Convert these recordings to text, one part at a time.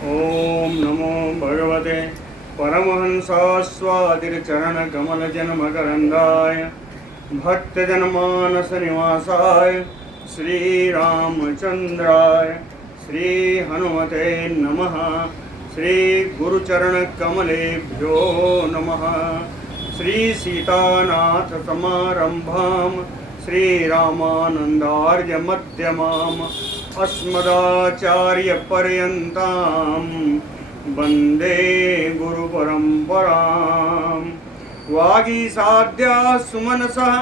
ओम नमो भगवते परमहंसास्वादिचरणकमलजन्मकरन्दाय भक्तजनमानसनिवासाय श्रीरामचन्द्राय श्रीहनुमते नमः। श्रीगुरुचरणकमलेभ्यो नमः। श्रीसीतानाथसमारम्भां श्रीरामानन्दार्यमध्यमाम् अस्मदाचार्यपर्यन्तां वन्दे गुरुपरम्परां। वागीसाद्याः सुमनसः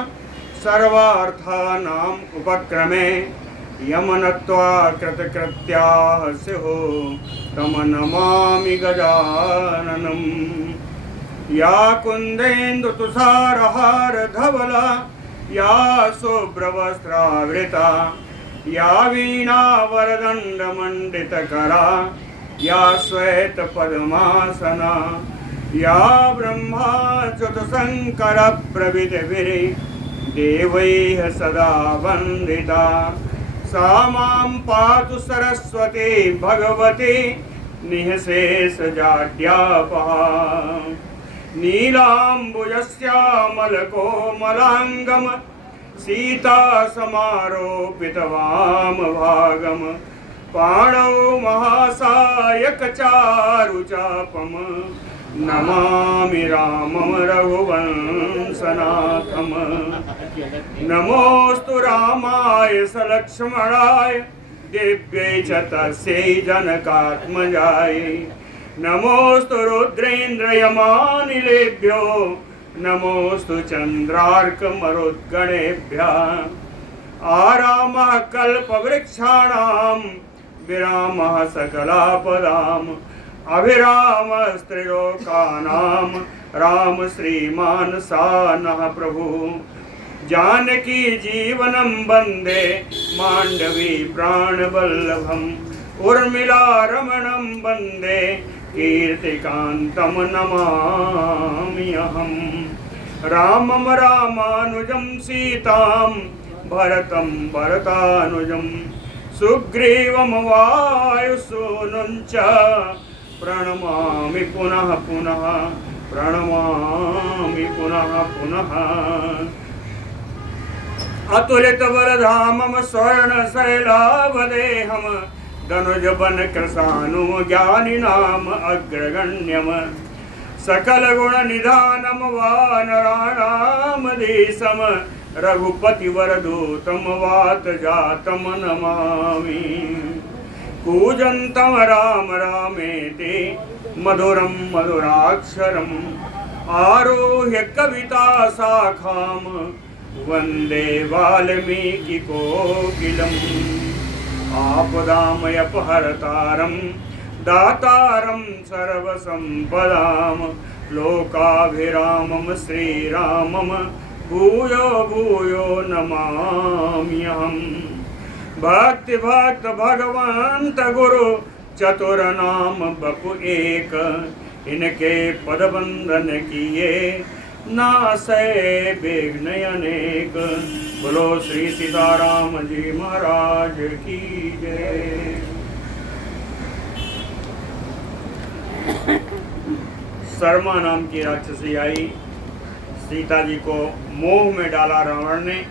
सर्वार्थानाम् उपक्रमे यमनत्वा कृतकृत्याः स्युः तं नमामि गजाननम्। या कुन्देन्दुतुषारहारधवला या शुभ्रवस्त्रावृता या वीणावरदण्डमण्डितकरा या श्वेतपद्मासना या ब्रह्माच्युतशङ्करप्रभृतिभिः देवैः सदा वन्दिता सा मां पातु सरस्वती भगवती निःशेषजाड्यापहा। नीलाम्बुजश्यामलकोमलाङ्गं सीतासमारोपितवामभागं पाणौ महासायकचारुचापं नमामि रामं रघुवंशनाथम्। नमोऽस्तु रामाय सलक्ष्मणाय दिव्यै च तस्यै जनकात्मजाय। नमोऽस्तु रुद्रेन्द्रयमानिलेभ्यो नमोऽस्तु चन्द्रार्कमरुद्गणेभ्यः। आरामः कल्पवृक्षाणां विरामः सकलापदाम् अभिरामस्त्रिलोकानां राम श्रीमान् सानः प्रभुः। जानकी जीवनं वन्दे माण्डवी प्राणवल्लभम् उर्मिला रमणं वन्दे कीर्तिकान्तं नमामि अहम्। रामं रामानुजं सीतां भरतं भरतानुजं सुग्रीवं वायुसूनुं च प्रणमामि पुनः पुनः प्रणमामि पुनः पुनः। अतुलितबलधामं स्वर्णशैलावदेहं धनुजवनकृशानुज्ञानिनाम् अग्रगण्यम् सकलगुणनिधानं वानराणामधीशं रघुपतिवरदूतं वातजातं नमामि। कूजन्तं राम रामेति मधुरं मधुराक्षरम् आरुह्य कविताशाखां वन्दे वाल्मीकिकोकिलम्। आपदामयपहर्तारं दातारं सर्वसम्पदां लोकाभिरामं श्रीरामं भूयो भूयो नमाम्यहम्। भक्तिभक्त भगवन्त गुरु चतुरनाम बपु एक इनके पदबंधन किए नासै विघ्न अनेक। बोलो श्री सीताराम जी महाराज की जय। शर्मा नाम की राक्षसी आई, सीता जी को मोह में डाला रावण ने।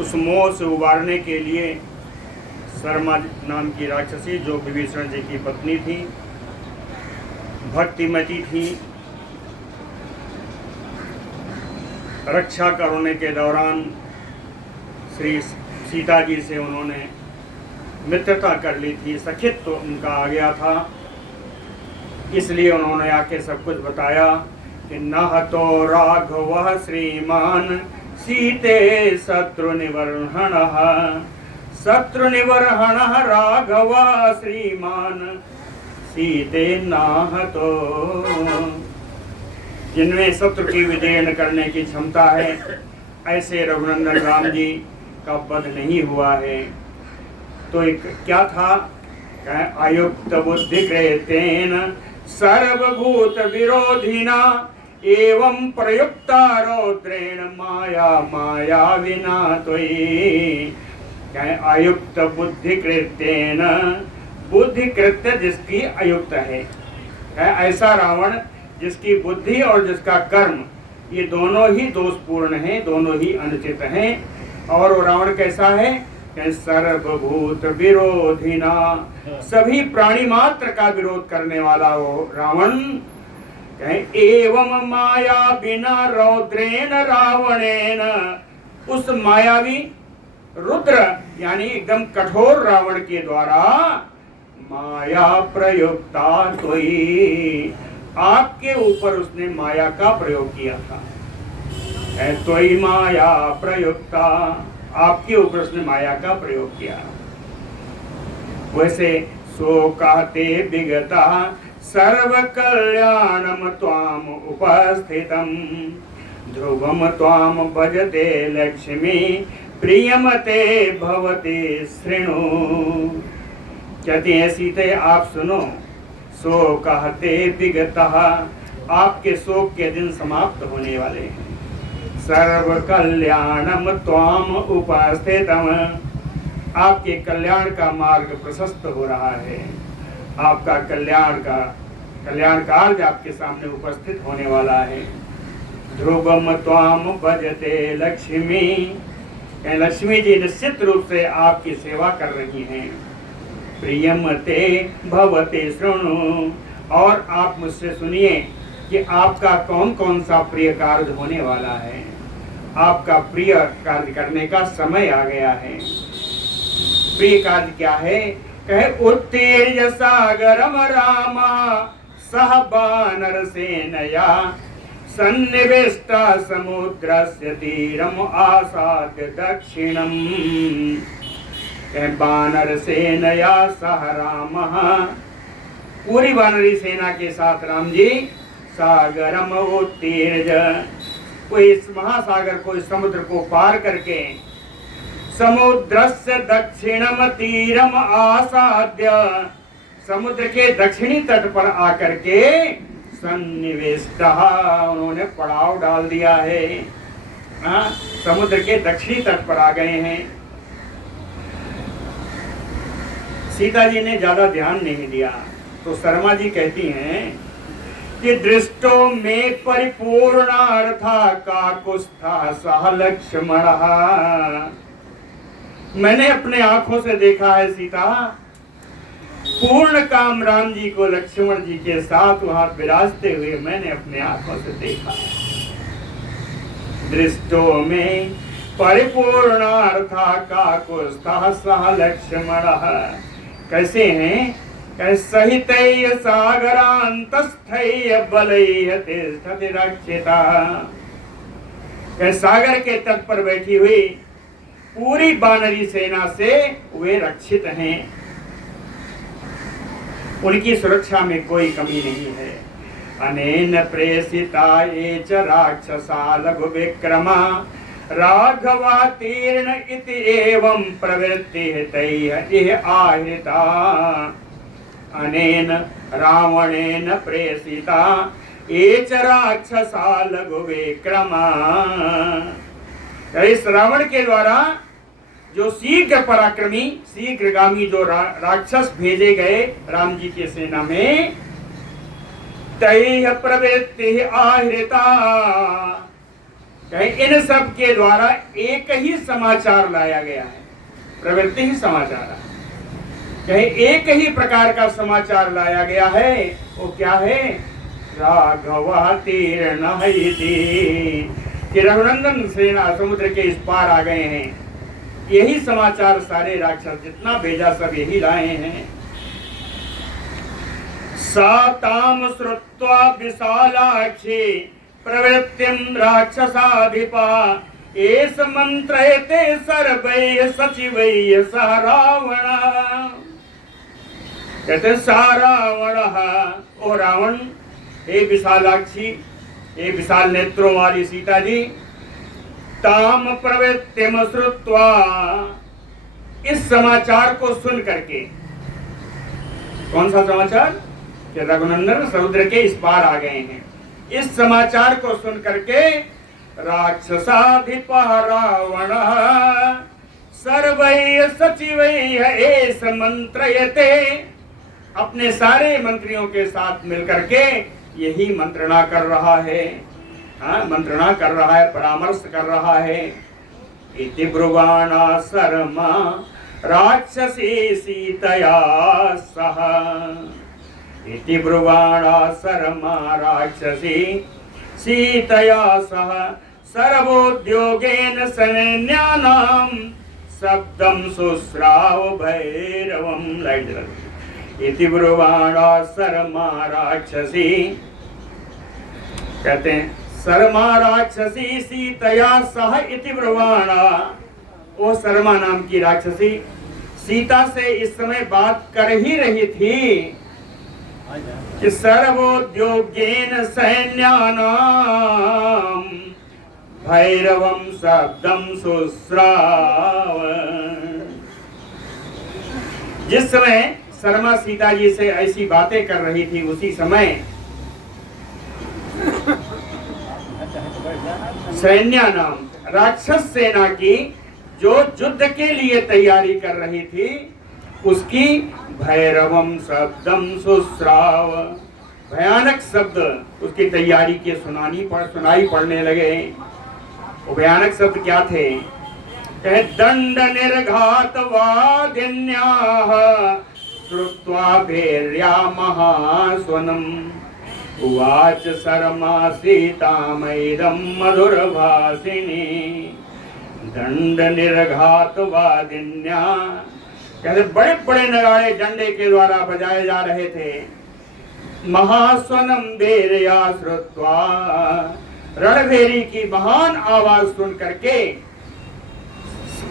उस मोह से उबारने के लिए शर्मा नाम की राक्षसी, जो विभीषण जी की पत्नी थी, भक्तिमती थी, रक्षा करने के दौरान श्री सीता जी से उन्होंने मित्रता कर ली थी, सखित्व तो उनका आ गया था। इसलिए उन्होंने आके सब कुछ बताया कि नह तो राघव श्रीमान सीते शत्रु निवर्हण राघव श्रीमान सीते नाह तो। जिनमें शत्रु की विजय करने की क्षमता है, ऐसे रघुनंदन राम जी का वध नहीं हुआ है। तो एक क्या था, अयुक्त बुद्धि कृतेन सर्वभूत विरोधिना एवं प्रयुक्ता रौद्रेण माया माया विना त्वयि। अयुक्त बुद्धि कृतेन बुद्धि कृत्य जिसकी अयुक्त है, ऐसा रावण जिसकी बुद्धि और जिसका कर्म ये दोनों ही दोषपूर्ण हैं, दोनों ही अनुचित हैं। और वो रावण कैसा है? सर्वभूत विरोधिना, सभी प्राणी मात्र का विरोध करने वाला वो रावण। एवं माया बिना रौद्रेण रावणेन, उस मायावी रुद्र यानी एकदम कठोर रावण के द्वारा माया प्रयुक्ता त्वयि, आपके ऊपर उसने माया का प्रयोग किया था। त्वयि माया प्रयुक्ता, आपके ऊपर उसने माया का प्रयोग किया। वैसे सो कहते विगता सर्व कल्याणम त्वाम उपस्थितम, ध्रुवम त्वाम भजते लक्ष्मी प्रियमते भवते शृणु। कहते हैं सीते आप सुनो, सो कहते विगता, आपके शोक के दिन समाप्त होने वाले हैं। सर्व कल्याणम त्वाम उपस्थितम, आपके कल्याण का मार्ग प्रशस्त हो रहा है, आपका कल्याण कार्य आपके सामने उपस्थित होने वाला है। ध्रुवम त्वाम भजते लक्ष्मी, लक्ष्मी जी निश्चित रूप से आपकी सेवा कर रही हैं। प्रियमते भवते शृणु, और आप मुझसे सुनिए कि आपका कौन कौन सा प्रिय कार्य होने वाला है। आपका प्रिय कार्य करने का समय आ गया है। प्रिय कार्य क्या है? कहे उत्तीर्य सागरम रामा सह वानर सेनया सन्निविष्टा समुद्रस्य तीरम आसाद्य दक्षिणम। वानर सेनया सह रामः, पूरी वानरी सेना के साथ राम जी सागरम उत्तीर्य, कोई इस महासागर को, इस समुद्र को पार करके समुद्रस्य दक्षिणम तीरम आसाद्य, समुद्र के दक्षिणी तट पर आकर के सन्निवेष्टा, उन्होंने पड़ाव डाल दिया है। समुद्र के दक्षिणी तट पर आ गए हैं। सीता जी ने ज्यादा ध्यान नहीं दिया, तो शर्मा जी कहती हैं कि दृष्टो में परिपूर्णार्था काकुत्स्था सह लक्ष्मण, मैंने अपने आंखों से देखा है सीता, पूर्ण काम राम जी को लक्ष्मण जी के साथ वहां विराजते हुए मैंने अपने आंखों से देखा। दृष्टो में परिपूर्णार्था काकुत्स्था सह लक्ष्मण, कैसे हैं? सहितैः सागरान्तस्थैः बलैः तिष्ठति रक्षिता, सागर के तट पर बैठी हुई पूरी वानरी सेना से वे रक्षित हैं, उनकी सुरक्षा में कोई कमी नहीं है। अनेन प्रेषिता ये च राक्षसा लघु विक्रमा राघवा तीर्ण इति एवं प्रवृत्ति तैः इह आहृता। अनेन रावणेन प्रेषिता ये च राक्षसा लघु विक्रमा, इस रावण के द्वारा जो शीघ्र पराक्रमी, शीघ्रगामी जो राक्षस भेजे गए राम जी की सेना में, तैः प्रवृत्ति आहृता, इन सब के द्वारा एक ही समाचार लाया गया है। प्रवृत्ति ही समाचार है, एक ही प्रकार का समाचार लाया गया है। वो क्या है? राघवा तीर्ण कि रघुनंदन सेना समुद्र के इस पार आ गए हैं। यही समाचार सारे राक्षस जितना भेजा सब यही लाए हैं। साताम श्रुत्वा विशालाक्षी प्रवृत्तिम राक्षसाधिपा एष मंत्रयते सर्वैः सचिवैः सह रावण। कहते सारावण, ओ रावण, हे विशालाक्षी, हे विशाल नेत्रों वाली सीता जी, ताम प्रवृत्तिम श्रुत्वा, इस समाचार को सुन करके, कौन सा समाचार? कि रघुनंदन समुद्र के इस पार आ गए हैं। इस समाचार को सुन करके राक्षसाधिप रावण सर्वैः सचिवैः एष मंत्रयते अपने सारे मंत्रियों के साथ मिलकर के यही मंत्रणा कर रहा है, मंत्रणा कर रहा है, परामर्श कर रहा है। इति ब्रुवाणा शर्मा राक्षसी सीतया सह, इति ब्रुवाणा शर्मा राक्षसी सीतया सह सर्वोद्योगेन सैन्यानां शब्दं शुश्राव भैरवं। इति ब्रुवाणा शर्मा राक्षसी, कहते हैं शर्मा राक्षसी सीतया सह इति ब्रुवाणा। वो शर्मा नाम की राक्षसी सीता से इस समय बात कर ही रही थी कि सर्वोद्योगेन सैन्यानां भैरवं शब्दं शुश्राव। जिस समय शर्मा सीता जी से ऐसी बातें कर रही थी, उसी समय सैन्या नाम राक्षस सेना की जो युद्ध के लिए तैयारी कर रही थी, उसकी भैरवम शब्दम शुश्राव, भयानक शब्द उसकी तैयारी के सुनाई पड़ने लगे। वो भयानक शब्द क्या थे? कहे दंड निर्घात वादिन्याः श्रुत्वा भैर्या महास्वनम् उवाच शर्मा सीतामैदं मधुरभाषिणी। दंड निर्घात वादिन्या, कहते बड़े बड़े नगाड़े डंडे के द्वारा बजाए जा रहे थे। महास्वनम भैर्या श्रुत्वा, रणभेरी की महान आवाज सुन करके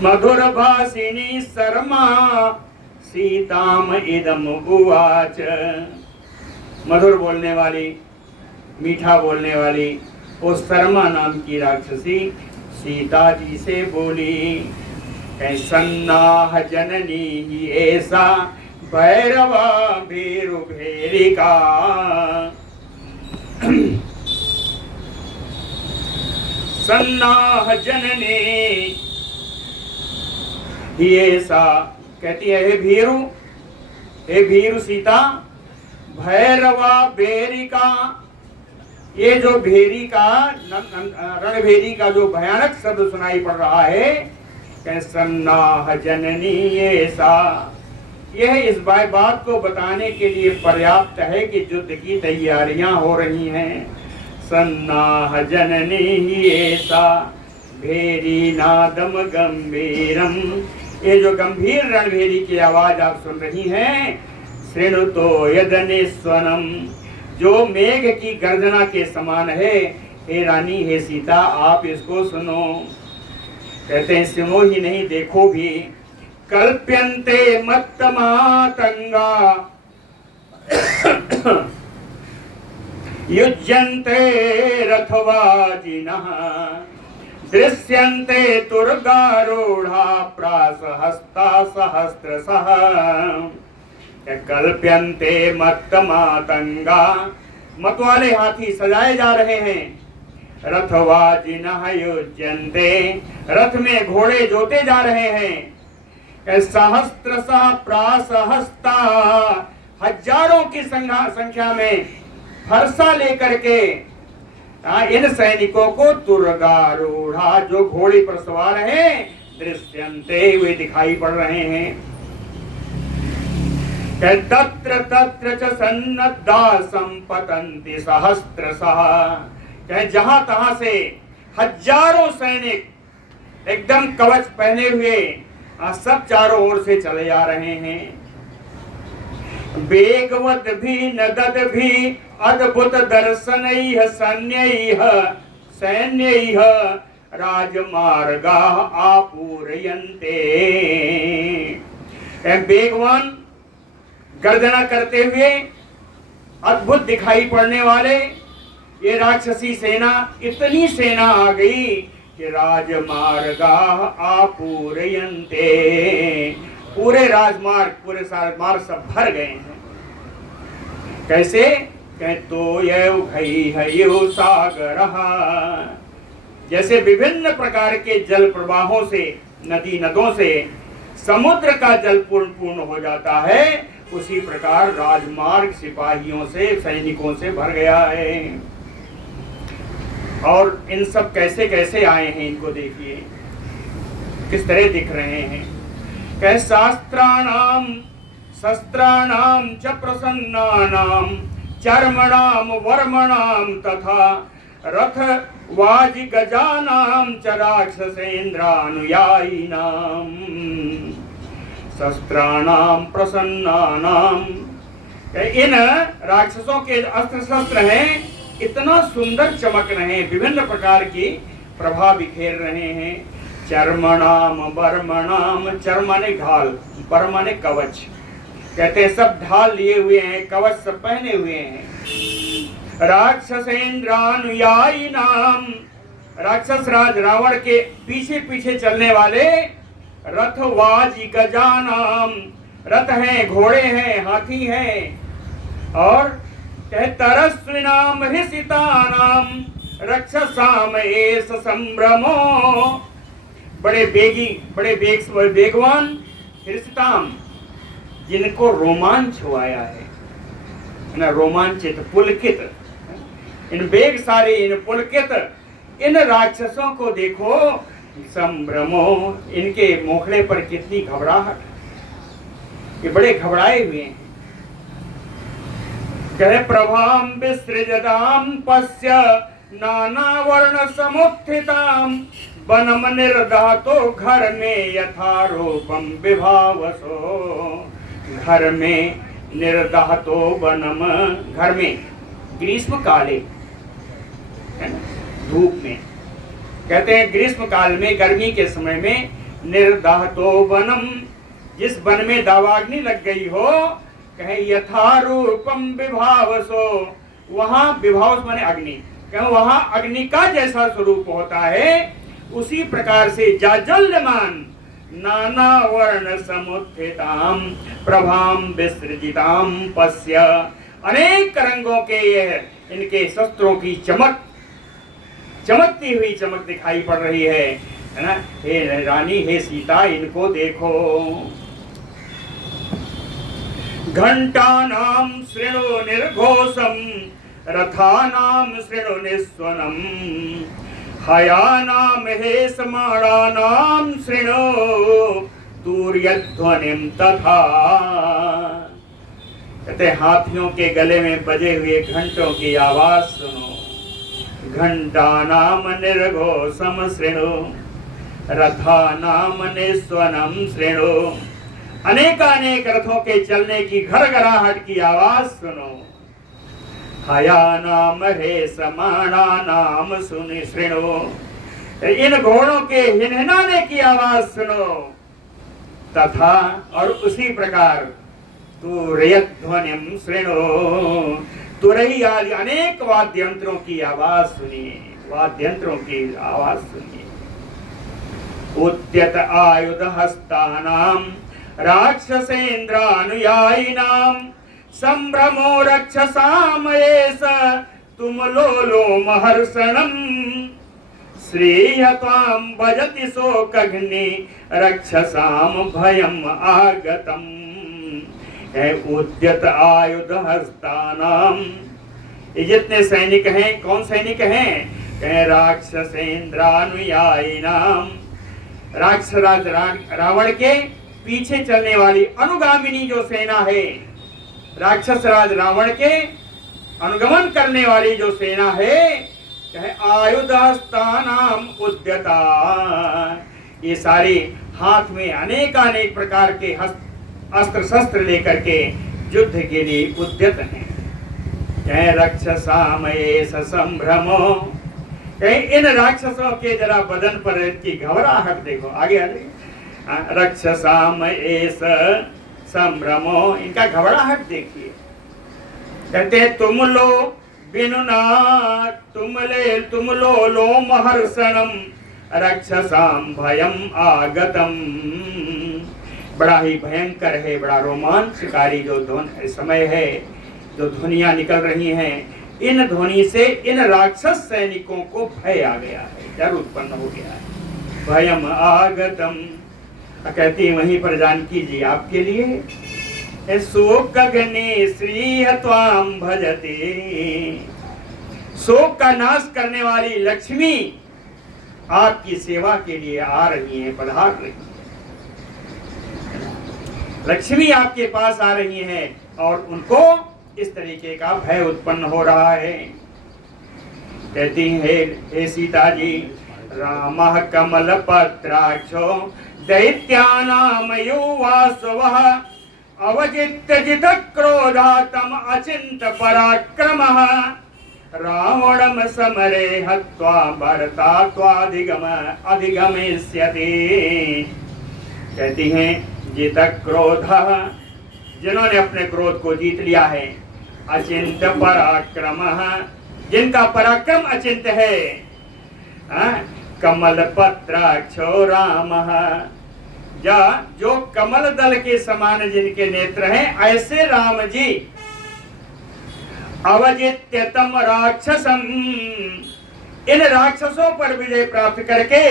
मधुर भाषिणी शर्मा सीताम इदम उवाच। मधुर बोलने वाली, मीठा बोलने वाली वो शर्मा नाम की राक्षसी सीता जी से बोली, सन्नाह जननी ही ऐसा भैरवा भीरु भेरिका। सन्नाह जननी ही ऐसा, कहती है हे भीरु सीता, भैरवा भेरिका, ये जो भेरी का रणभेरी का जो भयानक शब्द सुनाई पड़ रहा है, सन्नाह जननी ऐसा, यह इस बात को बताने के लिए पर्याप्त है कि युद्ध की तैयारियां हो रही हैं। सन्नाह जननी ऐसा भेरी नादम गंभीरम, ये जो गंभीर रणभेरी की आवाज आप सुन रही हैं, श्रृणुतो यदनिस्वनम, जो मेघ की गर्जना के समान है। हे रानी, हे सीता, आप इसको सुनो। कहते हैं सुनो ही नहीं, देखो भी। कल्प्यन्ते मत्तमातंगा युज्यन्ते रथवाजिनः दृश्यन्ते तुर्गारूढ़ा प्रासहस्ता सहस्रशः। कल्प्यन्ते मत्तमातंगा, मतवाले हाथी सजाए जा रहे हैं। रथवाजिनः युज्यन्ते, रथ में घोड़े जोते जा रहे हैं। सहस्त्रशः प्रासहस्ता, हजारों की संख्या में फरसा लेकर के इन सैनिकों को तुर्गारूढ़ा, जो घोड़े पर सवार हैं, दृश्यन्ते, वे दिखाई पड़ रहे हैं। तत्र तत्र च सन्नद्धा संपतन्ति सहस्त्रशः, जहां तहां से हजारों सैनिक एकदम कवच पहने हुए सब चारों ओर से चले जा रहे हैं। वेगवत भी नदद भी अद्भुत दर्शनैः सैन्यैः सैन्यैः राजमार्गाः आपूरयन्ते। वेगवान, गर्जना करते हुए, अद्भुत दिखाई पड़ने वाले ये राक्षसी सेना, इतनी सेना आ गई कि राजमार्गाः आपूरयन्ते, पूरे राजमार्ग, पूरे राजमार्ग सब भर गए हैं। कैसे? तो यौ सागरः, जैसे विभिन्न प्रकार के जल प्रवाहों से, नदी नदों से समुद्र का जल पूर्ण हो जाता है, उसी प्रकार राजमार्ग सिपाहियों से, सैनिकों से भर गया है। और इन सब कैसे कैसे आए हैं, इनको देखिए किस तरह दिख रहे हैं। कह शास्त्राणाम शस्त्राणाम च प्रसन्नानाम चर्मणाम वर्मणाम तथा रथ वाजि गजानाम च राक्षसेन्द्रानुयायिनाम। शस्त्राणाम प्रसन्नानाम, इन राक्षसों के अस्त्र शस्त्र हैं, इतना सुंदर चमक रहे हैं, विभिन्न प्रकार की प्रभा बिखेर रहे हैं। चर्मणाम वर्मणाम, चर्म माने ढाल, वर्म माने कवच, कहते हैं सब ढाल लिए हुए हैं, कवच सब पहने हुए हैं। राक्षसेन्द्रानुयायिनाम, राक्षस राज रावण के पीछे पीछे चलने वाले। रथवाजी गजानाम, रथ हैं, घोड़े हैं, हाथी हैं। और तरस्विनाम हृषितानाम रक्षसाम एष संभ्रमो, बड़े बेगी, बड़े वेगवान। हृषिताम, जिनको रोमांच हुआया है ना, रोमांचित, पुलकित, इन वेगशाली, इन पुलकित इन राक्षसों को देखो। संभ्रमो, इनके मोखड़े पर कितनी घबराहट, ये बड़े घबराए हुए हैं। कहे प्रभाम विसृजदाम पश्य नाना वर्ण समुत्थिताम वनम निर्धातो घर में यथारूपम विभावसो। घर में निर्धातो वनम, घर में ग्रीष्म काले, है ना, धूप में, कहते हैं ग्रीष्म काल में, गर्मी के समय में, निर्धातो वनम, जिस वन में दावाग्नि लग गई हो, कहे यथारूपम विभावसो, वहां विभावस माने अग्नि, कहे वहां अग्नि का जैसा स्वरूप होता है, उसी प्रकार से जाज्वल्यमान नाना वर्ण समुत्थिताम प्रभाम विसृजिताम पश्य, अनेक रंगों के ये इनके शस्त्रों की चमक, चमकती हुई चमक दिखाई पड़ रही है ना। हे रानी, हे सीता, इनको देखो। घंटानाम शृणु निर्घोषम रथानाम शृणु निस्वनम हयानाम हे समाणानाम शृणु तूर्यध्वनिम तथा। कहते हाथियों के गले में बजे हुए घंटों की आवाज सुनो। घंटानाम निर्घोषम शृणु रथानाम निस्वनम शृणु, अनेकानेक रथों के चलने की घरघराहट की आवाज सुनो। हयानाम हे समाणानाम सुनि शृणु, इन घोड़ों के हिनहिनाने की आवाज सुनो। तथा, और उसी प्रकार तुरयध्वनिम शृणु, तुरही आदि अनेक वाद्य यंत्रों की आवाज सुनिए, वाद्य यंत्रों की आवाज सुनिए। उद्यत आयुध हस्तानाम राक्षसेन्द्रानुयायिनाम संभ्रमो रक्षसाम एष तुम लोलो महर्षणम श्रेयताम भजति शोकघ्नि रक्षसाम भयम आगतम। उद्यत आयुध हस्तानाम, ये जितने सैनिक हैं, कौन सैनिक हैं? कहे राक्षसेन्द्रानुयायिनाम, राक्षसराज रावण के पीछे चलने वाली अनुगामिनी जो सेना है, राक्षस राज रावण के अनुगमन करने वाली जो सेना है, कहे आयुधस्तानाम उद्यता, ये सारी हाथ में अनेकानेक प्रकार के अस्त्र शस्त्र लेकर के युद्ध के लिए उद्यत हैं। कहे रक्षसाम एष संभ्रमो, कहे इन राक्षसों के जरा बदन पर की घबराहट देखो। आगे आगे, रक्षसाम एष संभ्रमो, इनका घबराहट देखिए। कहते तुम लो बिनुना तुम लो महर्षणम रक्षसाम भयम आगतम। बड़ा ही भयंकर है, बड़ा रोमांचकारी जो समय है, जो ध्वनियां निकल रही हैं, इन ध्वनि से इन राक्षस सैनिकों को भय आ गया है, डर उत्पन्न हो गया है। भयम आगतम, कहती वहीं पर जानकी जी आपके लिए शोक गगने श्री त्वाम भजते। शोक का नाश करने वाली लक्ष्मी आपकी सेवा के लिए आ रही है, पधार रही है। लक्ष्मी आपके पास आ रही है और उनको इस तरीके का भय उत्पन्न हो रहा है। कहती है, हे सीता जी, रामः कमल पत्राक्षो दैत्यानाम युवासवः अवजित्य जित क्रोधा तम अचिंत पराक्रमः रावणम समरे हत्वा भरता त्वाधिगम अधिगमिष्यति। कहती हैं, जित क्रोध, जिन्होंने अपने क्रोध को जीत लिया है, अचिंत पराक्रम, जिनका पराक्रम अचिंत है, कमल पत्राक्षो रामः, जो कमल दल के समान जिनके नेत्र हैं, ऐसे राम जी अवजित्यतम राक्षसम, इन राक्षसों पर विजय प्राप्त करके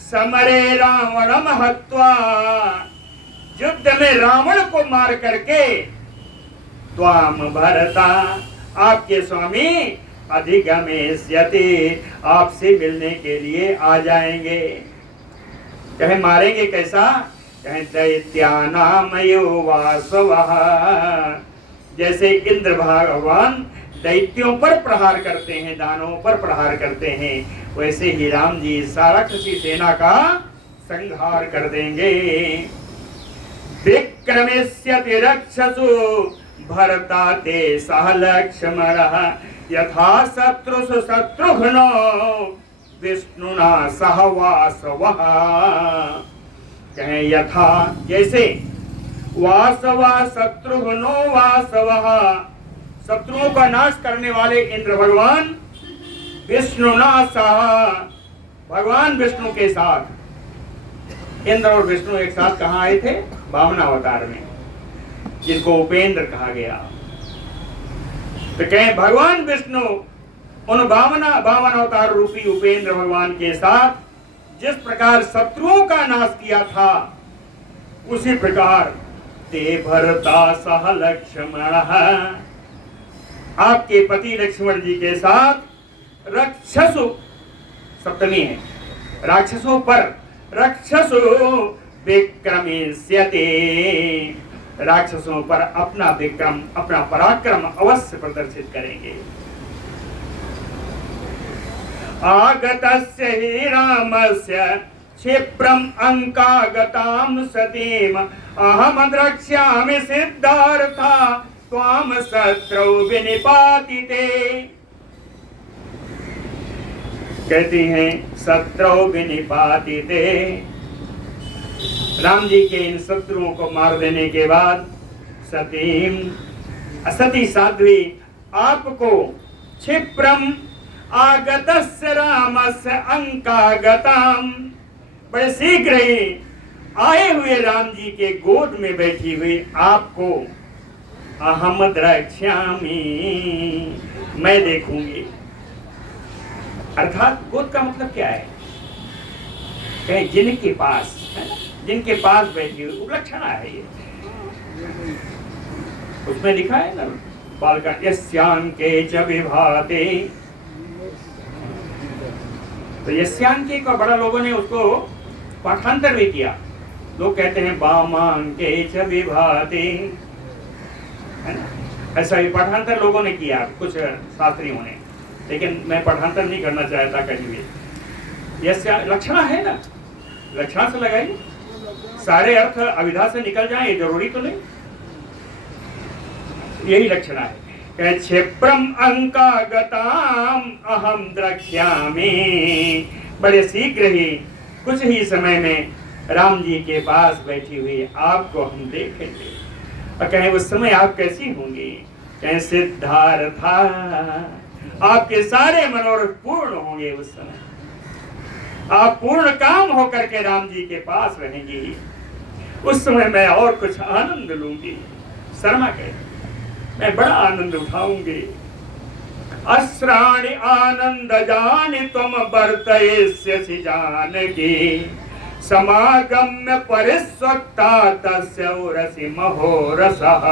समरे रावणम हत्वा, युद्ध में रावण को मार करके त्वाम भरता, आपके स्वामी अधिगमिष्यति, आपसे मिलने के लिए आ जाएंगे। कहे मारेंगे कैसा? कहे दैत्यानाम युवासवः, जैसे इंद्र भगवान दैत्यों पर प्रहार करते हैं, दानवों पर प्रहार करते हैं, वैसे ही राम जी राक्षसी सेना का संहार कर देंगे। विक्रमिष्यति रक्षसु भरता ते सह लक्ष्मणः यथा शत्रुषु शत्रुघ्नो विष्णुना सह वासवः। कहें यथा, जैसे वासवा शत्रुघ्नो वासवः, शत्रुओं का नाश करने वाले इंद्र भगवान विष्णुना सह, भगवान विष्णु के साथ। इंद्र और विष्णु एक साथ कहाँ आए थे? वामन अवतार में, जिनको उपेंद्र कहा गया। तो कहें भगवान विष्णु उन वामन अवतार रूपी उपेंद्र भगवान के साथ जिस प्रकार शत्रुओं का नाश किया था, उसी प्रकार ते भरता सह लक्ष्मणः, आपके पति लक्ष्मण जी के साथ रक्षसु, सप्तमी है, राक्षसों पर, रक्षसु विक्रमिष्यति, राक्षसों पर अपना विक्रम, अपना पराक्रम अवश्य प्रदर्शित करेंगे। आगतस्य हि रामस्य क्षिप्रम अंकागताम सतीम अहम द्रक्ष्यामि सिद्धार्था त्वाम शत्रौ विनिपातिते। कहती हैं शत्रौ विनिपातिते, राम जी के इन शत्रुओं को मार देने के बाद सतीम, सती साध्वी, आपको क्षिप्रम आगतस्य रामस्य अंकागताम, बड़े शीघ्र ही आए हुए राम जी के गोद में बैठी हुई आपको अहम द्रक्ष्यामि, मैं देखूंगी। अर्थात गोद का मतलब क्या है? कहीं जिनके पास, जिनके पास बैठी हुई, उपलक्षणा है ये, उसमें लिखा है ना, बालका यस्यांके च विभाते, तो यस्यांके को बड़ा लोगों ने उसको पाठांतर भी किया। लोग कहते हैं वामांके च विभाते, है ना, ऐसा ही पाठांतर लोगों ने किया, कुछ शास्त्रियों ने, लेकिन मैं पाठांतर नहीं करना चाहता कहीं भी। यस्या लक्षणा है ना, लक्षणा से लगाइए, सारे अर्थ अविधा से निकल जाए, ये जरूरी तो नहीं, यही लक्षणा है। क्षिप्रम अंकागताम अहम द्रक्ष्यामि, बड़े शीघ्र ही, कुछ ही समय में राम जी के पास बैठी हुई आपको हम देखेंगे। और कहें उस समय आप कैसी होंगी? कहें सिद्धार्था, आपके सारे मनोरथ पूर्ण होंगे उस समय, आप पूर्ण काम होकर के राम जी के पास रहेंगी। उस समय मैं और कुछ आनंद लूंगी। शर्मा कहते मैं बड़ा आनंद उठाऊंगी। अस्राणि आनंद जानि तुम बर्तयस्यसि जानकी, समागम्य परिस्वक्ता तस्य उरसि महोरसः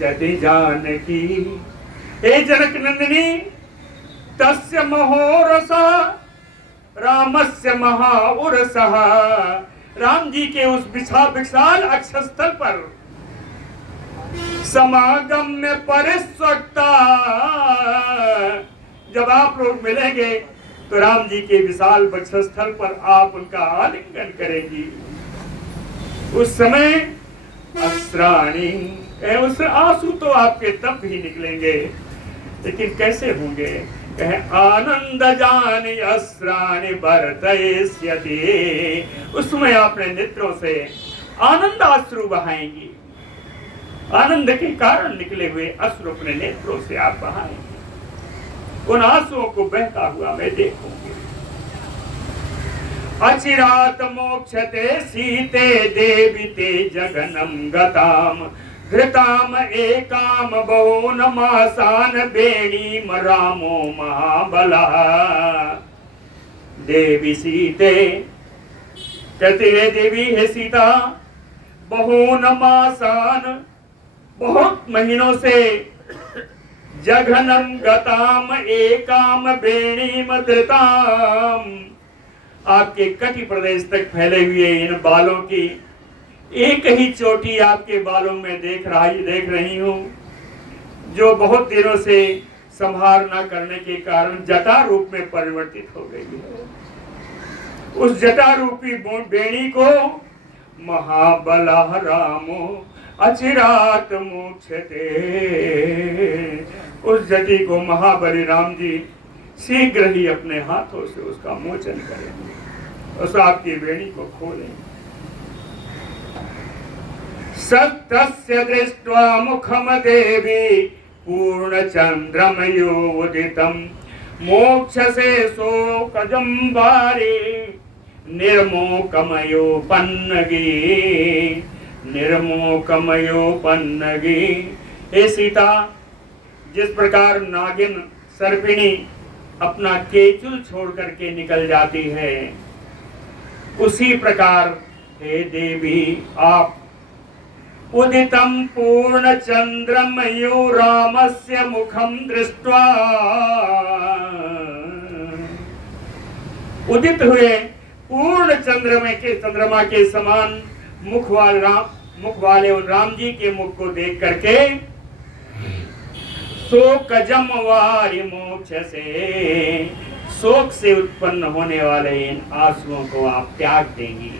यदि जानकी हे जनक नंदिनी तस्य महोरसः रामस्य महाउरसः राम जी के उस विशाल अक्षस्थल पर समागम्य परिस्वक्ता जब आप लोग मिलेंगे तो राम जी के विशाल वक्षस्थल पर आप उनका आलिंगन करेंगी। उस समय अस्राणी उस आंसू तो आपके तब भी निकलेंगे, लेकिन कैसे होंगे? आनंद जान अस्राणि बरतयस्यति, उसमें अपने नेत्रों से आनंद अश्रु बहाएंगी। आनंद के कारण निकले हुए अश्रु अपने नेत्रों से आप बहाएंगे। उन आंसुओं को बहता हुआ मैं देखूंगी। अचिरात मोक्षते सीते देविते जगनम गताम धृताम एकाम बहुन मासान बेणीम रामो महाबला। देवी सीते कहते हैं देवी है सीता, बहुन मासान बहुत महीनों से जघनम गताम एकाम बेणीम धृताम, आपके कटि प्रदेश तक फैले हुए इन बालों की एक ही चोटी आपके बालों में देख रही हूँ, जो बहुत दिनों से संभार न करने के कारण जटा रूप में परिवर्तित हो गई है। उस जटा रूपी बेणी को महाबला रामो अचिरात मोक्षते, उस जटी को महाबली राम जी शीघ्र ही अपने हाथों से उसका मोचन करेंगे, उस आपकी बेणी को खोलेंगे। सत्तस्य दृष्ट्वा मुखम देवी पूर्ण चंद्रमयोदितम मोक्षसे शोकजंबारे निर्मोकमयो पन्नगी निर्मोकमयो पन्नगी। हे सीता, जिस प्रकार नागिन सर्पिणी अपना केचुल छोड़ करके निकल जाती है, उसी प्रकार हे देवी आप उदितम पूर्ण चंद्रमयो रामस्य मुखम दृष्ट्वा, उदित हुए पूर्ण चंद्रमा के समान मुख वाले उन राम जी के मुख को देख करके शोकजम वारि मोक्ष से, शोक से उत्पन्न होने वाले इन आंसुओं को आप त्याग देंगी।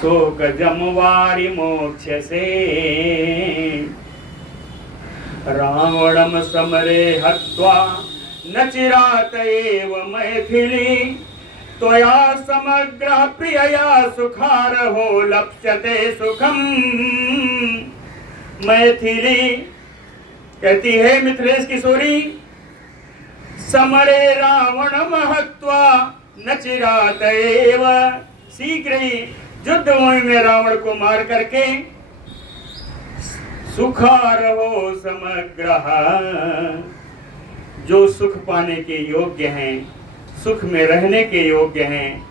शोकजम वारि मोक्ष से रावणम समरे हत्वा न चिरात एव मैथिली त्वया समग्र प्रियया सुखारहो लप्स्यते सुखम। मैथिली कहती है मिथिलेश किशोरी, समरे रावण महत्वा न चिरात एव, शीघ्र ही युद्ध में रावण को मार करके सुखारहो समग्र, जो सुख पाने के योग्य हैं, सुख में रहने के योग्य हैं,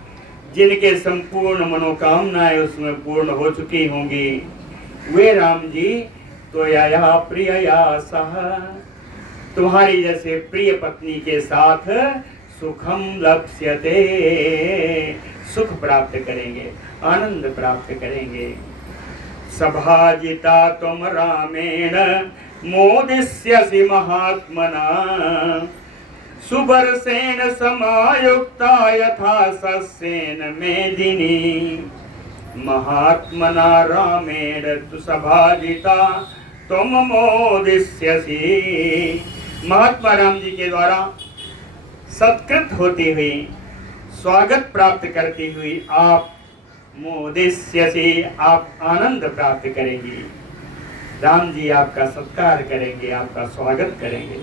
जिनके संपूर्ण मनोकामनाएं उसमें पूर्ण हो चुकी होंगी, वे राम जी तो या प्रियया सह, तुम्हारी जैसे प्रिय पत्नी के साथ सुखम लप्स्यते, सुख प्राप्त करेंगे, आनंद प्राप्त करेंगे। सभाजिता तुम रामेण मोदिष्यसि महात्मना सुबरसेन समायुक्ता यथा सस्येन मेदिनी। महात्मना रामेण तु सभाजिता तुम मोदिष्यसि, महात्मा राम जी के द्वारा सत्कृत होती हुई, स्वागत प्राप्त करती हुई आप मोदिष्यसि, आप आनंद प्राप्त करेंगी। राम जी आपका सत्कार करेंगे, आपका स्वागत करेंगे,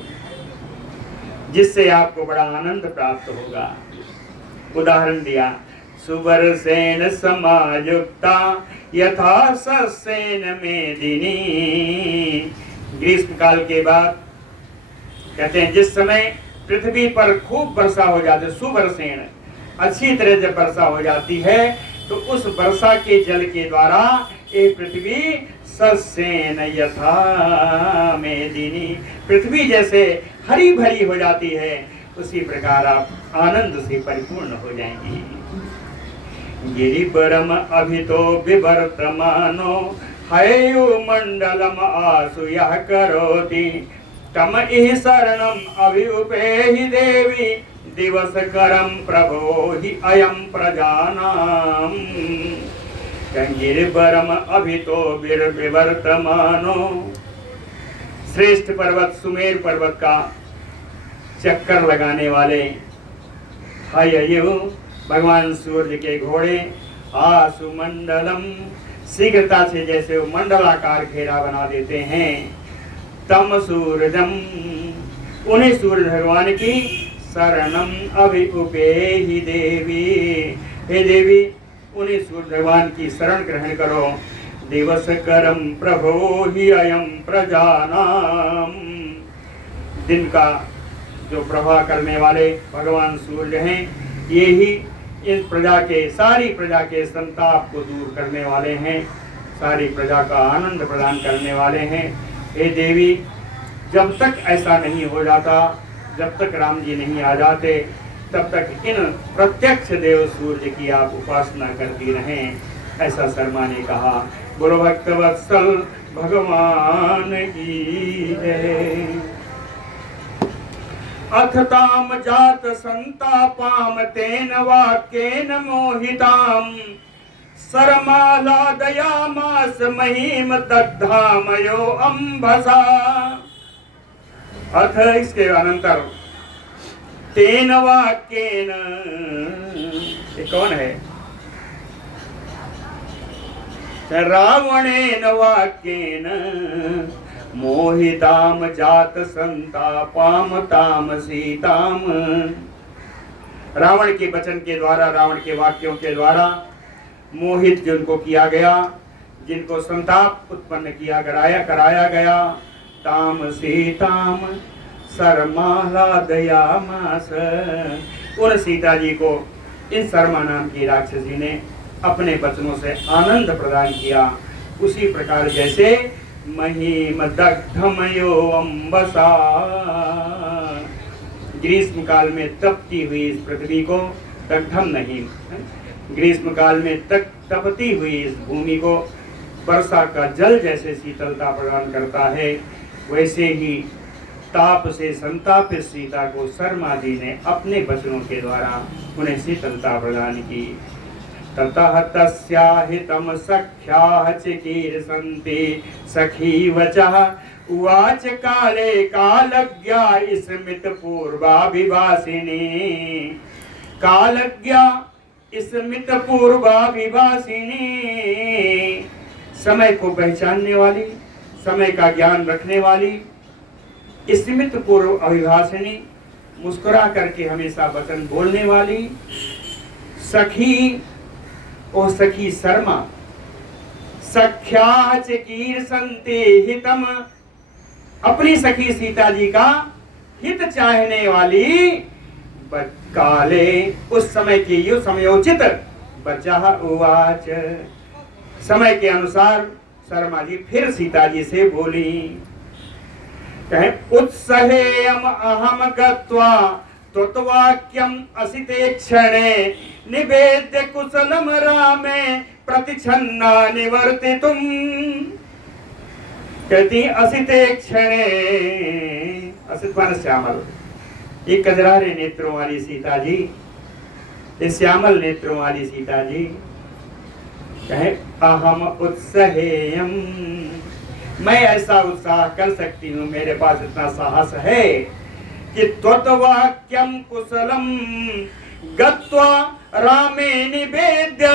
जिससे आपको बड़ा आनंद प्राप्त होगा। उदाहरण दिया, सुबरसेन समायुक्ता यथा सस्येन मेदिनी। ग्रीष्म काल के बाद कहते हैं जिस समय पृथ्वी पर खूब वर्षा हो जाती, सुबरसेन अच्छी तरह जब वर्षा हो जाती है तो उस वर्षा के जल के द्वारा ये पृथ्वी सस्येन यथा मेदिनी, पृथ्वी जैसे हरी भरी हो जाती है, उसी प्रकार आप आनंद से परिपूर्ण हो जाएंगी। गिरिवरम अभितो विवर्तमानो हयो मंडलम आसु यः करोति तम इह शरणम अभिउपेहि देवी दिवस करम प्रभो हि अयम प्रजानाम। गिरिवरम अभितो विवर्तमानो, श्रेष्ठ पर्वत सुमेर पर्वत का चक्कर लगाने वाले हययु भगवान सूर्य के घोड़े, आसु मंडलम शीघ्रता से जैसे वो मंडलाकार घेरा बना देते हैं, तम सूरजम उन्हें सूर्य भगवान की शरणम अभिउपेहि देवी, हे देवी उन्हें सूर्य भगवान की शरण ग्रहण करो। दिवस करम प्रभो हि अयम प्रजानाम, दिन का जो प्रभा करने वाले भगवान सूर्य हैं, ये ही इस प्रजा के सारी प्रजा के संताप को दूर करने वाले हैं, सारी प्रजा का आनंद प्रदान करने वाले हैं। हे देवी, जब तक ऐसा नहीं हो जाता, जब तक राम जी नहीं आ जाते, तब तक इन प्रत्यक्ष देव सूर्य की आप उपासना करती रहें, ऐसा शर्मा ने कहा। बोलो भक्त वत्सल भगवान की जय। अथताम जात संतापाम तेन वाक्येन मोहिताम सरमालादयामास महीम दग्धामयो अंबसा। अथ इसके अनंतर तेन वाक्येन, ये कौन है? रावणेन वाक्येन मोहिताम जात संतापाम ताम सीताम। रावण के वचन के द्वारा, रावण के वाक्यों के द्वारा मोहित जिनको किया गया, जिनको संताप उत्पन्न किया कराया गया, ताम सीताम सरमालादयामास, उन सीता जी को इस शर्मा नाम की राक्षसी ने अपने वचनों से आनंद प्रदान किया। उसी प्रकार जैसे महीम दग्धमयो अंबसा, ग्रीष्म काल में तपती हुई इस पृथ्वी को, दग्धम नहीं, ग्रीष्म काल में तपती हुई इस भूमि को वर्षा का जल जैसे शीतलता प्रदान करता है, वैसे ही ताप से संतापित सीता को शर्मा जी ने अपने वचनों के द्वारा उन्हें शीतलता प्रदान की। ततः तस्याहितम सख्याः चिकीर्षन्ति सखी वचः उवाच काले कालज्ञा स्मृत पूर्वाभिभाषिणी। कालज्ञा स्मृत पूर्वाभिभाषिणी, समय को पहचानने वाली, समय का ज्ञान रखने वाली, स्मृत पूर्व अभिभाषिणी, मुस्कुरा करके हमेशा वचन बोलने वाली सखी, ओ सखी शर्मा। सख्या चिकीर्षन्ति हितम, अपनी सखी सीता जी का हित चाहने वाली, काले उस समय की यो समयोचित, बचा उवाच, समय के अनुसार शर्मा जी फिर सीता जी से बोली। कहे उत्सहेयम अहम गत्वा त्वत्वाक्यम असिते क्षणे निवेद्य कुशलम रामे प्रतिछन्ना निवर्तितुम। कहती असिते क्षणे, असित माने श्यामल, ये कजरारे नेत्रों वाली सीता जी, ये श्यामल नेत्रों वाली सीता जी, कहे अहम उत्सहेयम, मैं ऐसा उत्साह कर सकती हूँ, मेरे पास इतना साहस है कि त्वत्वाक्यम कुशलम गत्वा रामे निवेद्य,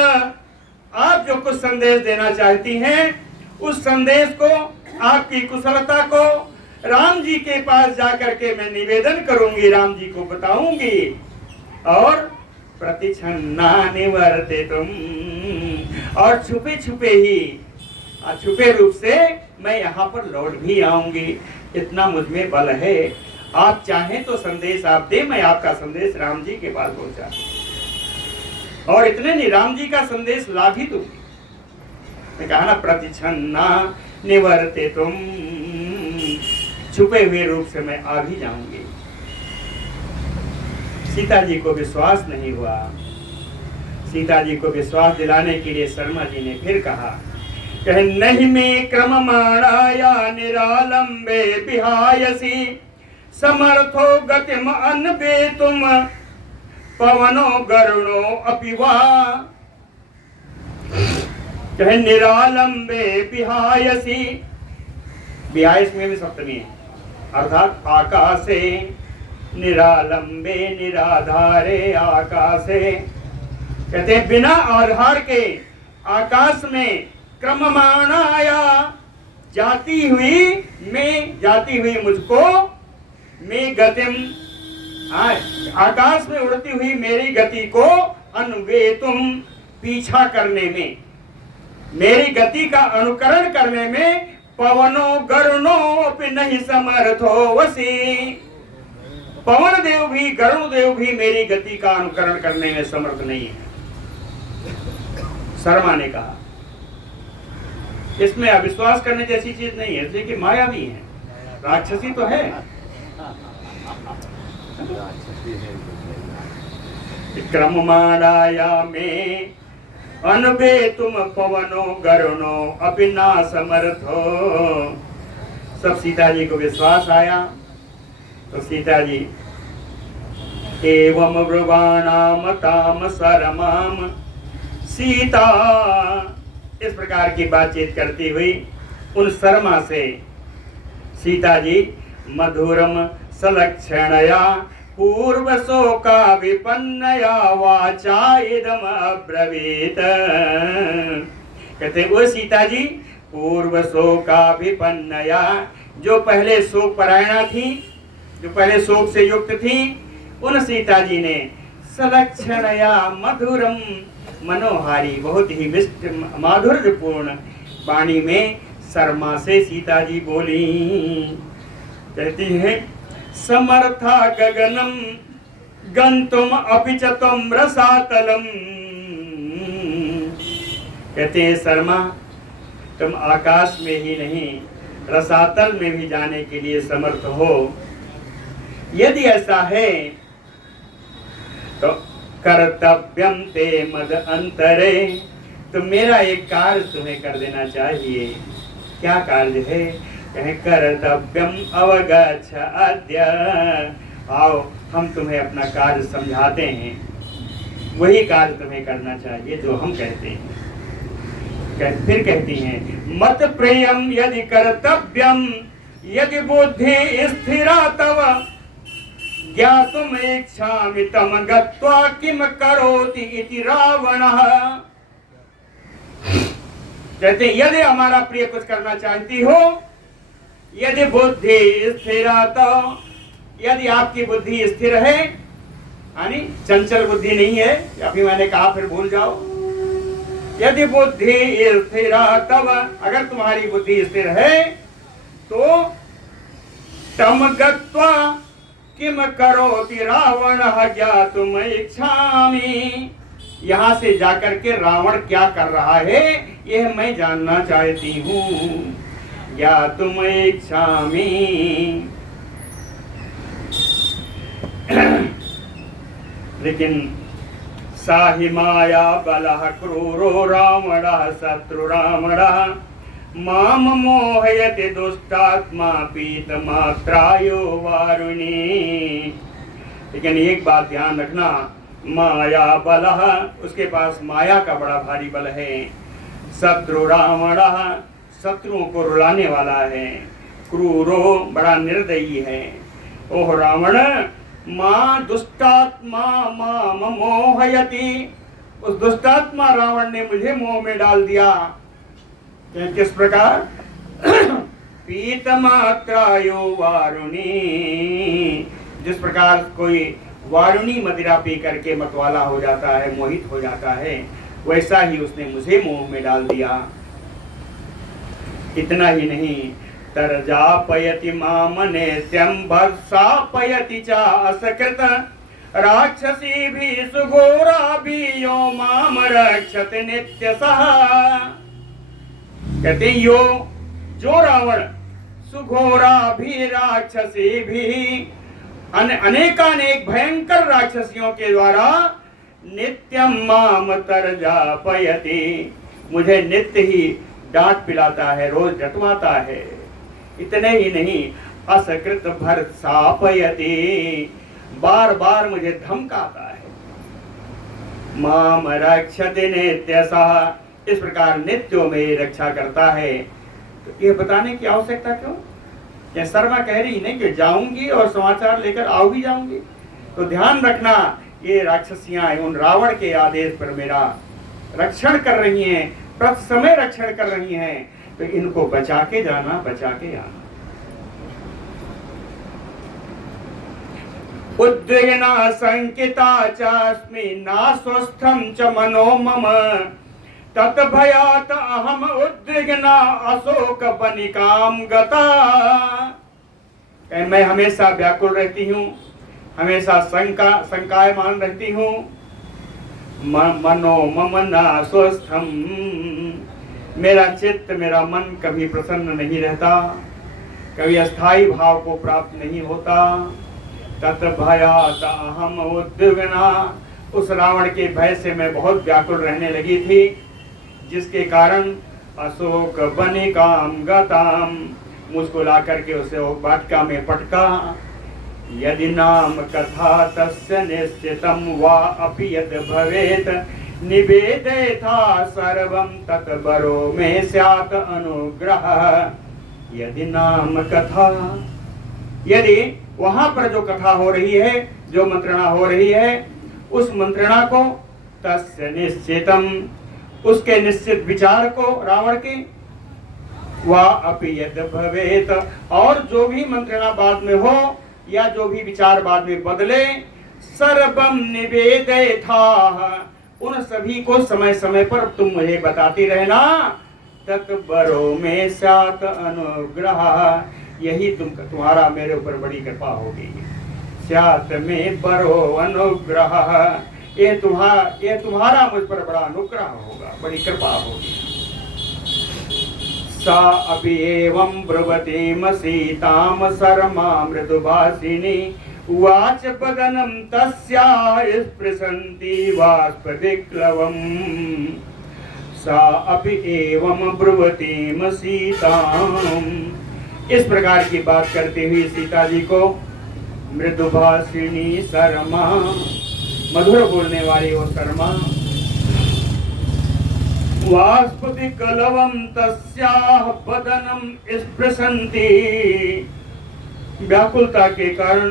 आप जो कुछ संदेश देना चाहती हैं उस संदेश को, आपकी कुशलता को राम जी के पास जाकर के मैं निवेदन करूंगी, राम जी को बताऊंगी, और प्रतिछन्ना निवर्तितुम, और छुपे छुपे ही, छुपे रूप से मैं यहाँ पर लौट भी आऊंगी, इतना मुझ में बल है। आप चाहें तो संदेश आप दे, मैं आपका संदेश राम जी के पास पहुंचा। और इतने नहीं, राम जी का संदेश ला भी दूंगी। मैं कहा ना, प्रतिछन्ना निवर्ते तुम, छुपे हुए रूप से मैं आ भी जाऊंगी। सीता जी को विश्वास नहीं हुआ। सीता जी को विश्वास दिलाने के लिए शर्मा जी ने फिर कहा, कहे नहीं में क्रम माणाया निरालंबे बिहायसी, समर्थो गतिम अनबे तुम, पवनो गरुणो अपिवा। कहे निरालंबे बिहायसी, बिहायस में भी सप्तमी है, अर्थात आकाशे, निरालंबे निराधारे आकाशे। कहते हैं बिना आधार के आकाश में क्रममाणाया, जाती हुई मुझको, मैं गतिम, आकाश में उड़ती हुई मेरी गति को, अन्वेतुम, पीछा करने में, मेरी गति का अनुकरण करने में, पवनो गरुणो अपि नहीं समर्थो वसी, पवन देव भी गरुण देव भी मेरी गति का अनुकरण करने में समर्थ नहीं है। शर्मा ने कहा इसमें अविश्वास करने जैसी चीज नहीं है, इसलिए कि माया भी है, राक्षसी तो है। क्रम माणाया में अनबे तुम, पवनो गरुणो अभिना समर्थो। सब सीता जी को विश्वास आया तो सीता जी एवं ब्रुवाणाम ताम सरमाम सीता, इस प्रकार की बातचीत करती हुई उन शर्मा से सीता जी मधुरम सलक्षणया पूर्व शोका विपन्नया वाचा इदम अब्रवीत। कहते वो सीता जी पूर्व शोका विपन्नया, जो पहले शोक परायणा थी, जो पहले शोक से युक्त थी, उन सीता जी ने सलक्षणया मधुरम, मनोहारी बहुत ही मिष्ट माधुर्यपूर्ण वाणी में शर्मा से सीता जी बोली। कहती है समर्था गगनम गंतुम अपि च त्वं रसातलम। कहते हैं शर्मा, तुम आकाश में ही नहीं रसातल में भी जाने के लिए समर्थ हो। यदि ऐसा है तो कर्तव्यम ते मद अंतरे, तो मेरा एक कार्य तुम्हें कर देना चाहिए। क्या कार्य है? कहें कर्तव्यम अवगच्छ अद्य, आओ हम तुम्हें अपना कार्य समझाते हैं, वही कार्य तुम्हें करना चाहिए जो हम कहते हैं। फिर कहती हैं मत प्रियम यदि कर्तव्यम यदि बुद्धि स्थिरा तव, ज्ञातुम इच्छामि तम गत्वा किम करोति इति रावणः। कहते यदि हमारा प्रिय कुछ करना चाहती हो, यदि बुद्धि स्थिरा तो, यदि आपकी बुद्धि स्थिर है, यानी चंचल बुद्धि नहीं है, अभी मैंने कहा फिर भूल जाओ। यदि बुद्धि स्थिरा तब, अगर तुम्हारी बुद्धि स्थिर है तो तम गत्वा किम करोति रावणः ज्ञातुम इच्छामि, यहाँ से जाकर के रावण क्या कर रहा है यह मैं जानना चाहती हूँ। ज्ञातुम इच्छामि। लेकिन साहि माया बलः क्रूरो रावणः शत्रु रावणः, माम मोहयति दुष्टात्मा पीतमात्रायो वारुणी। लेकिन एक बात ध्यान रखना, माया बलः, उसके पास माया का बड़ा भारी बल है। शत्रु रावणः, शत्रुओं को रुलाने वाला है। क्रूरो, बड़ा निर्दयी है। ओह रावण, मां दुष्टात्मा माम मोहयति, उस दुष्टात्मा रावण ने मुझे मोह में डाल दिया। किस प्रकार? पीतमात्रायो वारुणी, जिस प्रकार कोई वारुणी मदिरा पी करके मतवाला हो जाता है, मोहित हो जाता है, वैसा ही उसने मुझे मोह में डाल दिया। इतना ही नहीं, तरजापयति माम नेत्यम भर्षापयति च असकृत, राक्षसी भी सुघोरा भी यो माम रक्षति नित्य सह। कहते यो जो रावण सुघोरा भी राक्षसी भी अनेकानेक भयंकर राक्षसियों के द्वारा नित्यम माम तरजापयति, मुझे नित्य ही डांट पिलाता है, रोज डटवाता है। इतने ही नहीं, असकृत भर सापयति, बार बार मुझे धमकाता है। माम रक्षति नित्यसः, इस प्रकार नित्यों में रक्षा करता है। तो ये बताने की आवश्यकता क्यों? क्या शर्मा कह रही नहीं कि जाऊंगी और समाचार लेकर आओ भी जाऊंगी? तो ध्यान रखना, ये राक्षसियां उन रावण के आदेश पर मेरा रक्षण कर रही हैं, प्रति समय रक्षण कर रही हैं, तो इनको बचा के जाना, बचा के आना। उद्विग्ना संकिता चास्मि नास्वस्थं च मनो मम, तत भयात अहम उद्विग्ना अशोक बनिकाम गता। मैं हमेशा व्याकुल रहती हूँ, हमेशा शंकायमान रहती हूँ। मनो मम न स्वस्थम, मेरा चित्त, मेरा मन कभी प्रसन्न नहीं रहता, कभी अस्थाई भाव को प्राप्त नहीं होता। तत भयात अहम उद्विग्ना, उस रावण के भय से मैं बहुत व्याकुल रहने लगी थी, जिसके कारण अशोक बनिकाम गताम, मुझको ला करके उसे वाटिका में पटका। यदि नाम कथा तस्य निश्चितम वा अपि यद भवेत, निवेदयथा सर्वं तत्बरो में स्यात् अनुग्रह। यदि नाम कथा, यदि वहां पर जो कथा हो रही है, जो मंत्रणा हो रही है, उस मंत्रणा को तस्य निश्चितम, उसके निश्चित विचार को रावण के, वा अपि यद भवेत, और जो भी मंत्रणा बाद में हो या जो भी विचार बाद में बदले, सर्वम निवेदयथा, उन सभी को समय समय पर तुम मुझे बताती रहना। तत्बरो में स्यात् अनुग्रह, यही तुम्हारा मेरे ऊपर बड़ी कृपा होगी। स्यात् में बरो अनुग्रह, ये तुम्हारा मुझ पर बड़ा अनुग्रह होगा, बड़ी कृपा होगी। सा अपि एवं ब्रुवतीम सीताम शर्मा मृदुभाषिणी, उवाच बदनं तस्याः स्पृशन्ति बाष्पविक्लवम्। सा अपि एवं ब्रुवतीम सीताम, इस प्रकार की बात करती हुई सीता जी को मृदुभाषिणी शर्मा, मधुर बोलने वाली वो शर्मा, वाष्पविक्लवं तस्याः बदनं स्पृशन्ति, व्याकुलता के कारण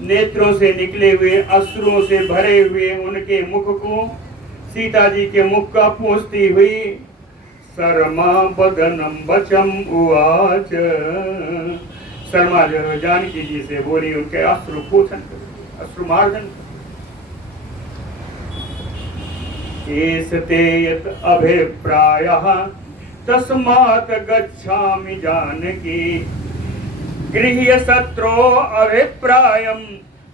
नेत्रों से निकले हुए अश्रुओं से भरे हुए उनके मुख को सीता जी के मुख का पोंछती हुई, शर्मा बदनम वचम उवाच, शर्मा जो है जानकी जी से बोली, उनके अश्रु पोषण, अश्रुमार्जन। एषते यत् अभिप्रायः तस्मात् गच्छामि जानकी, गृह्य शत्रो अभिप्रायम्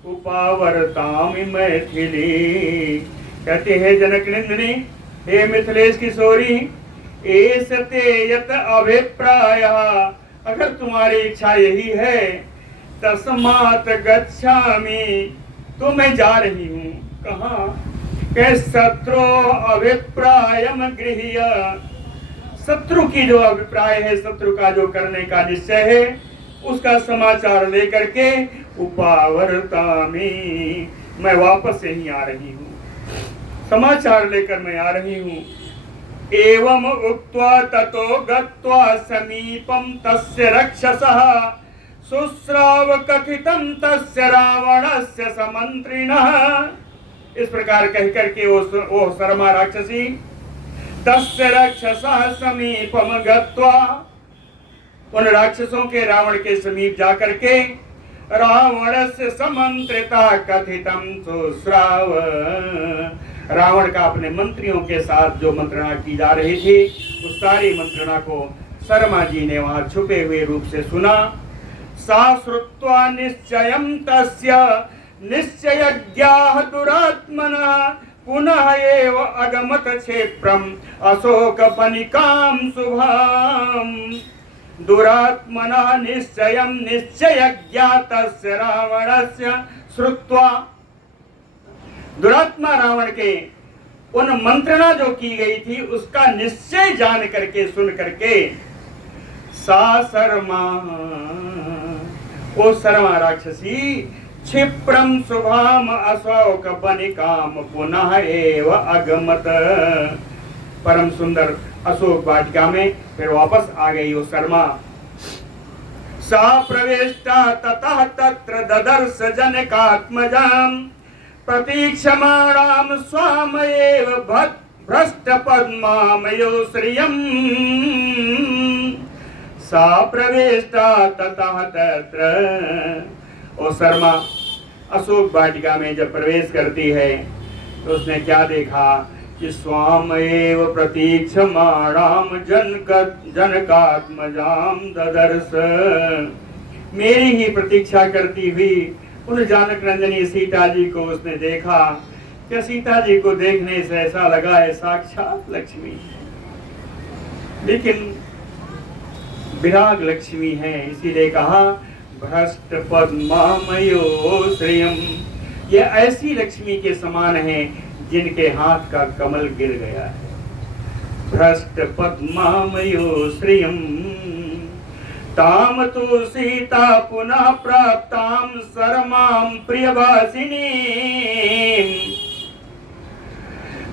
उपावर्तामि मैथिली। कहते हैं जनक नंदिनी, हे मिथिलेश किशोरी, एषते यत् अभिप्रायः, अगर तुम्हारी इच्छा यही है, तस्मात् गच्छामि, तो मैं जा रही हूँ। कहाँ? के शत्रु अभिप्रायम गृह्य, शत्रु की जो अभिप्राय है, शत्रु का जो करने का निश्चय है, उसका समाचार लेकर के उपावर्तामि, मैं वापस यहीं आ रही हूँ, समाचार लेकर मैं आ रही हूँ। एवं उक्त्वा ततो गत्वा समीपम तस्य रक्षसः, शुश्राव कथितं तस्य रावणस्य समन्त्रिणः। इस प्रकार कह करके वो शर्मा राक्षसी तस्य रक्षसः समीपम गत्वा, उन राक्षसों के रावण के समीप जाकर के रावणस्य समन्त्रिता कथितं शुश्राव, रावण का अपने मंत्रियों के साथ जो मंत्रणा की जा रही थी, उस सारी मंत्रणा को शर्मा जी ने वहां छुपे हुए रूप से सुना। सा श्रुत्वा निश्चयं तस्य निश्चयज्ञाः दुरात्मनः पुनः एव अगमत क्षेत्रम् अशोकपनिकां शुभाम्। दुरात्मनः निश्चयं निश्चयज्ञातस्य रावणस्य श्रुत्वा, दुरात्मा रावण के उन मंत्रणा जो की गई थी उसका निश्चय जान करके, सुन करके, सा शर्मा, वो शर्मा राक्षसी, क्षिप्रम शुभाम अशोक बनिकाम पुनः एव अगमत, परम सुंदर अशोक वाटिका में फिर वापस आ गई वो शर्मा। सा प्रवेष्टा ततः तत्र ददर्श जनकात्मजाम प्रतीक्षमाणां स्वामयेव भ्रष्ट पद्मामयो श्रियम्। सा प्रवेष्टा ततः तत्र, ओ शर्मा अशोक वाटिका में जब प्रवेश करती है तो उसने क्या देखा कि स्वामयेव प्रतीक्षमाणां जनकात्मजां ददर्श, मेरी ही प्रतीक्षा करती हुई उन जानक नंदिनी सीता जी को उसने देखा। क्या सीता जी को देखने से ऐसा लगा है साक्षात लक्ष्मी, लेकिन विराग लक्ष्मी है, इसीलिए कहा भ्रष्ट पद्मामयो श्रियम, ये ऐसी लक्ष्मी के समान है जिनके हाथ का कमल गिर गया है। भ्रष्ट पद्मामयो श्रियम ताम तो सीता पुनः प्राप्ताम शर्मां प्रियभासिनी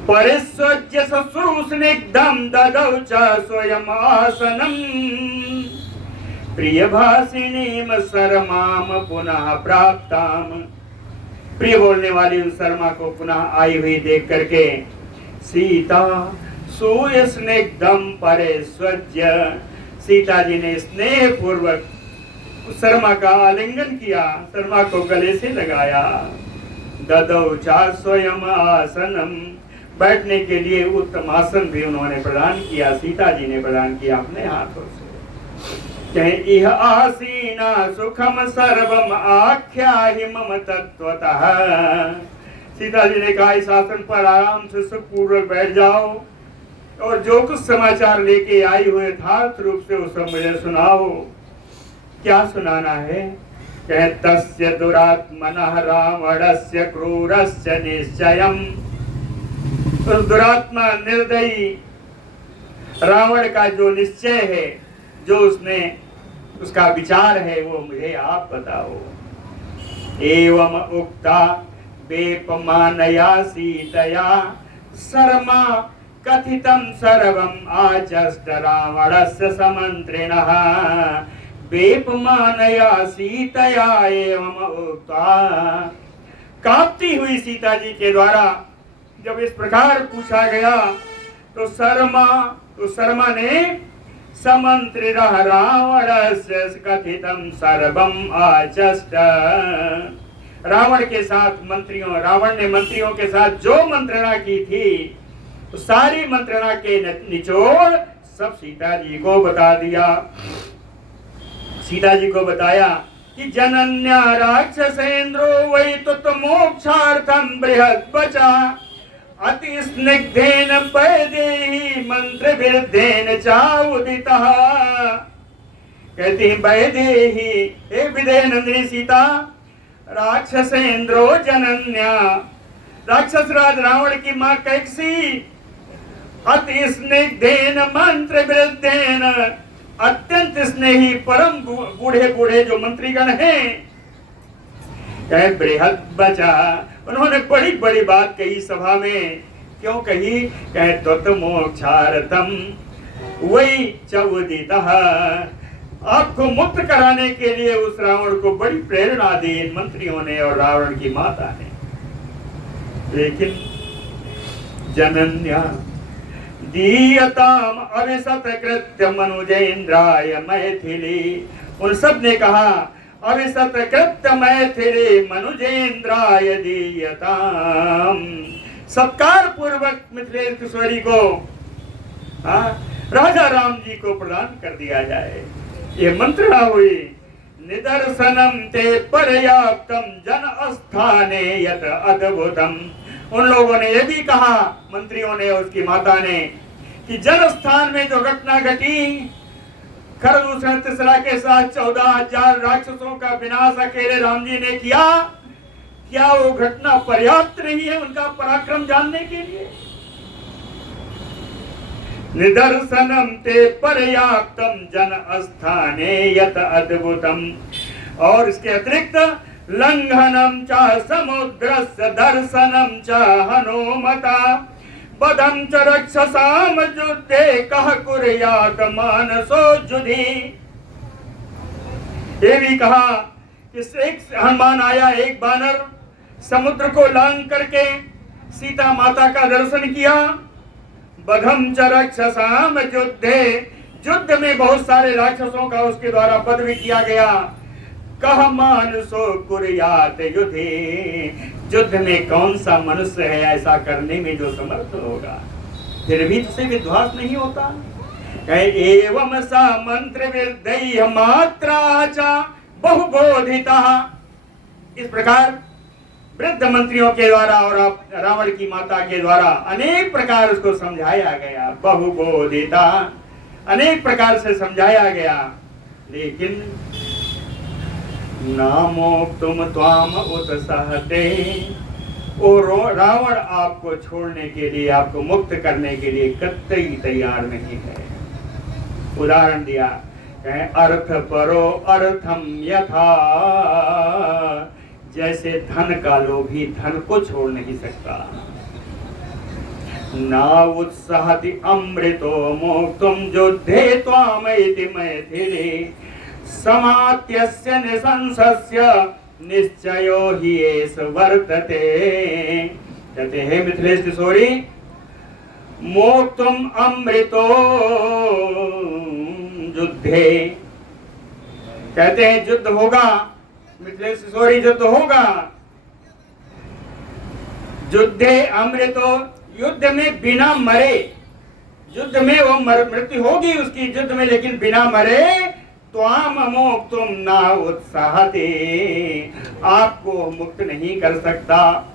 परिस्वज्य शुश्रूषनिग्धं ददौ च स्वयं आसनम्। प्रियभासिनीं शर्मां पुनः प्राप्ताम, प्रिय बोलने वाली उस शर्मा को पुनः आई हुई देख करके सीता सुस्निग्धं परिस्वज्य, सीता जी ने स्नेह पूर्वक शर्मा का आलिंगन किया, शर्मा को गले से लगाया। ददौ चा स्वयं आसनम, बैठने के लिए उत्तम आसन भी उन्होंने प्रदान किया, सीता जी ने प्रदान किया अपने हाथों से। इह आसीना सुखम सर्वम आख्याहि मम तत्वतः, सीता जी ने कहा इस आसन पर आराम से सुखपूर्वक बैठ जाओ और जो कुछ समाचार लेके आई हुए यथार्थ रूप से उस मुझे सुनाओ। क्या सुनाना है? कहे तस्य दुरात्मनः रावणस्य क्रूरस्य निश्चयम्, उस दुरात्मा निर्दयी रावण का जो निश्चय है, जो उसने उसका विचार है, वो मुझे आप बताओ। एवं उक्ता वेपमानया सीतया शर्मा कथितं सर्वम् आचष्ट रावणस्य समन्त्रिणः। वेपमानया सीतया एवं उक्ता, कांपती हुई सीता जी के द्वारा जब इस प्रकार पूछा गया तो शर्मा ने समन्त्रिणः रावणस्य कथितं सर्वम् आचष्ट, रावण के साथ रावण ने मंत्रियों के साथ जो मंत्रणा की थी तो सारी मंत्रणा के निचोड़ सब सीता जी को बता दिया। सीता जी को बताया कि जनन्या राक्षसेन्द्रो वै तुत मोक्षार्थं बृहद्वचा अति स्निग्धेन वैदेही मंत्र विरुद्धेन चाउदितः। कहती है वैदेही, हे विदेह नंदिनी सीता, राक्षसेन्द्रो जनन्या, राक्षस राज रावण की मां कैकसी, अति स्निग्धेन मंत्र विरुद्धेन, अत्यंत स्नेही परम बूढ़े जो मंत्रीगण हैं, कहे बृहद बचा, उन्होंने बड़ी बड़ी बात कही सभा में। क्यों कही? कहे त्वत मोक्षार्थम वही चौदितः, आपको मुक्त कराने के लिए उस रावण को बड़ी प्रेरणा दी इन मंत्रियों ने और रावण की माता ने। लेकिन जनन्या दीयताम अभिशतकृत्य मनुजेन्द्राय मैथिली, उन सब ने कहा अभिशतकृत्य मैथिली मनुजेन्द्राय दीयताम, सत्कार पूर्वक मिथिलेश किशोरी को राजा राम जी को प्रदान कर दिया जाए। ये मंत्रणा हुई, निदर्शनम ते पर्याप्तम जन स्थाने यत अद्भुतम। उन लोगों ने यह भी कहा, मंत्रियों ने, उसकी माता ने, कि जन स्थान में जो घटना घटी, खरदूषण तिसरा के साथ 14,000 राक्षसों का विनाश अकेले राम जी ने किया, क्या वो घटना पर्याप्त नहीं है उनका पराक्रम जानने के लिए? निदर्शनम ते पर्याप्तम जन स्थाने यत अद्भुतम। और इसके अतिरिक्त लंघनम च समुद्रस्य दर्शनम च हनुमता बदम च रक्षसाम युद्धे कह कुर्यात मानसो युधि। ये भी कहा कि एक हनुमान आया, एक बानर, समुद्र को लांघ करके सीता माता का दर्शन किया। बधम च रक्षसाम युद्धे, युद्ध में बहुत सारे राक्षसों का उसके द्वारा वध भी किया गया। कह मानसो कुर्यात युधि, युद्ध में कौन सा मनुष्य है ऐसा करने में जो समर्थ होगा? फिर भी तुझसे विद्वास नहीं होता। एवं सा मंत्र विद्य मात्रा च बहुबोधिता। इस प्रकार वृद्ध मंत्रियों के द्वारा और रावण की माता के द्वारा अनेक प्रकार उसको समझाया गया, बहुबोधिता, अनेक प्रकार से समझाया गया। लेकिन नामो तुम त्वाम उत्साहते, और रावण आपको छोड़ने के लिए, आपको मुक्त करने के लिए कतई तैयार नहीं है। उदाहरण दिया, अर्थ परो अर्थम यथा, जैसे धन का लोभी धन को छोड़ नहीं सकता। ना उत्साहति अमृतो मोक्तुम युद्धे त्वामैति मैथिली समात्यस्य निशंसस्य निश्चयो हि एष वर्तते। कहते हैं मिथिलेश किशोरी, मोक्तुम अमृतो युद्धे, कहते हैं युद्ध होगा मिथिलेश किशोरी, युद्ध होगा। युद्धे अमृतो, युद्ध में बिना मरे, युद्ध में वो मृत्यु होगी उसकी युद्ध में, लेकिन बिना मरे। त्वाम मोक्तुम न उत्साहते, आपको मुक्त नहीं कर सकता।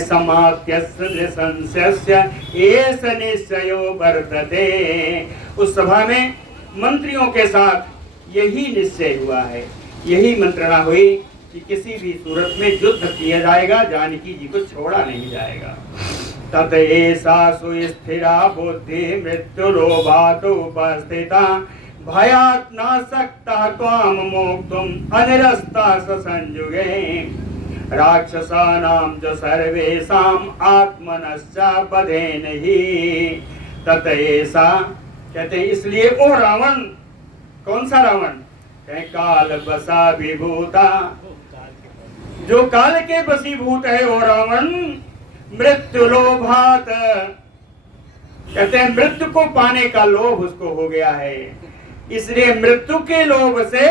समात्यस्य संशयस्य एष निश्चयो वर्तते। उस सभा में मंत्रियों के साथ यही निश्चय हुआ है, यही मंत्रणा हुई कि किसी भी सूरत में युद्ध किया जाएगा, जानकी जी को छोड़ा नहीं जाएगा। तत एषा सुस्थिरा बुद्धि मृत्युलोभात् उपस्थिता भयात् नासक्ता त्वाम मोक्तुम अनिरस्ता संयुगे राक्षसानां च सर्वेषां आत्मनश्च बधेन हि। तत एषा, कहते इसलिए ओ रावण, कौन सा रावण? काल बसा विभूता, जो काल के बसीभूत है वो रावण। मृत्यु लोभात, कहते हैं मृत्यु को पाने का लोभ उसको हो गया है, इसलिए मृत्यु के लोभ से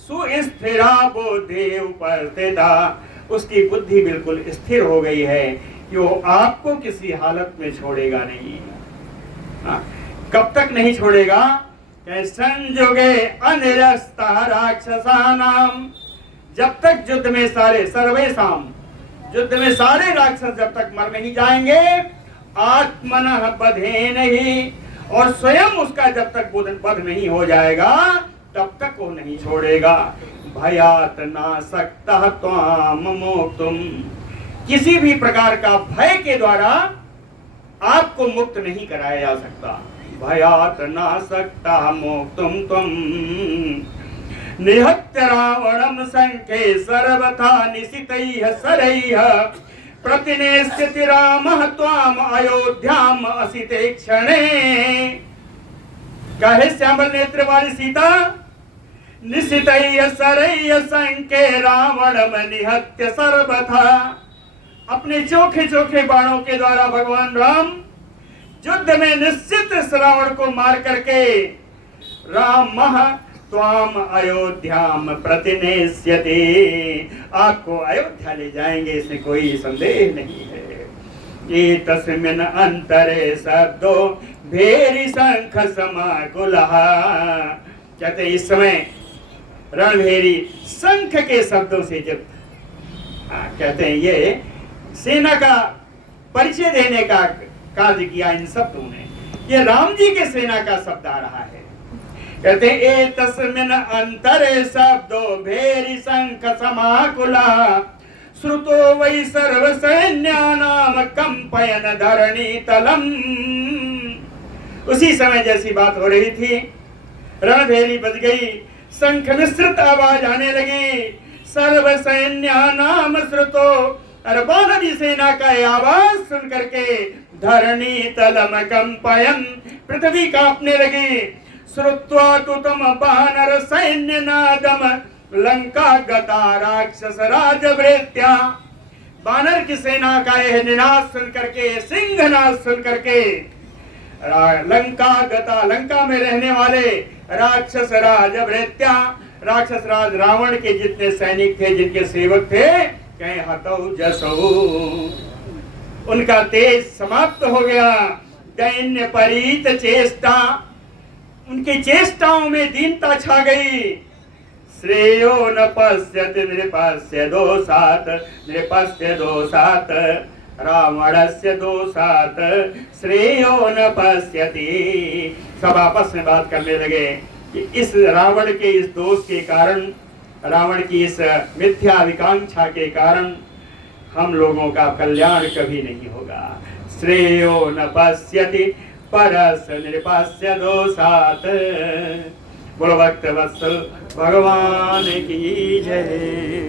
सुस्थिरा बुद्धि उपस्थिता, उसकी बुद्धि बिल्कुल स्थिर हो गई है कि वो आपको किसी हालत में छोड़ेगा नहीं। कब तक नहीं छोड़ेगा? संयुगे अनिरस्ता राक्षसानाम, जब तक युद्ध में सारे, सर्वेशाम, युद्ध में सारे राक्षस जब तक मर नहीं जाएंगे। आत्मनः बधेन ही, और स्वयं उसका जब तक वध नहीं हो जाएगा तब तक वो नहीं छोड़ेगा। भयात् नासक्तः त्वाम मोक्तुम, किसी भी प्रकार का भय के द्वारा आपको मुक्त नहीं कराया जा सकता। भयात् नासक्तः मोक्तुम त्वम निहत्य रावणं संखे सर्वथा निशितैः शरैः प्रतिनेष्यति रामः त्वाम अयोध्याम असिते क्षणे। कहे श्यामल नेत्र वाली सीता, निशितैः शरैः संखे रावणं निहत्य सर्वथा, अपने चोखे चोखे बाणों के द्वारा भगवान राम युद्ध में निश्चित रावण को मार करके रामः त्वाम अयोध्याम प्रतिनेष्यति, आपको अयोध्या ले जाएंगे, इसमें कोई संदेह नहीं है। ये तस्मिन् अंतरे शब्दो भेरी शंख समाकुलः, कहते इस समय रणभेरी शंख के शब्दों से जब कहते हैं, ये सेना का परिचय देने का कार्य किया इन शब्दों ने। ये राम जी के सेना का शब्द आ रहा है। कहते हैं ए तस्मिन अंतरे शब्दो भेरी शंख समाकुला श्रुतो वै सर्व सैन्यानाम कंपयन धरणी तलम। उसी समय जैसी बात हो रही थी, रणभेरी बज गई, शंख मिश्रित आवाज आने लगी। सर्व सैन्यानाम श्रुतो, और वानरी सेना का आवाज सुन करके धरणी तलम कंपयन, पृथ्वी कांपने लगी। श्रुत्वा तु तम वानर सैन्य नादम लंका गता राक्षस राजवृत्या। वानर की सेना का यह निनाद सुन करके, सिंहनाद सुन करके, लंका गता, लंका में रहने वाले राक्षस राजवृत्या, राक्षस राज रावण के जितने सैनिक थे, जिनके सेवक थे, कहीं हतौ जसौ, उनका तेज समाप्त हो गया। दैन्य परीत चेष्टा, उनकी चेष्टाओं में दीनता छा गई। श्रेयो न पश्यति नृपस्य दोषात्, नृपस्य दोषात् रावणस्य दोषात् श्रेयो न पश्यति। सब आपस में बात करने लगे कि इस रावण के इस दोष के कारण, रावण की इस मिथ्या आकांक्षा के कारण हम लोगों का कल्याण कभी नहीं होगा। श्रेयो न पश्यति परस्य नृपस्य दोषात्। बोलो भक्त वत्सल भगवान की जय।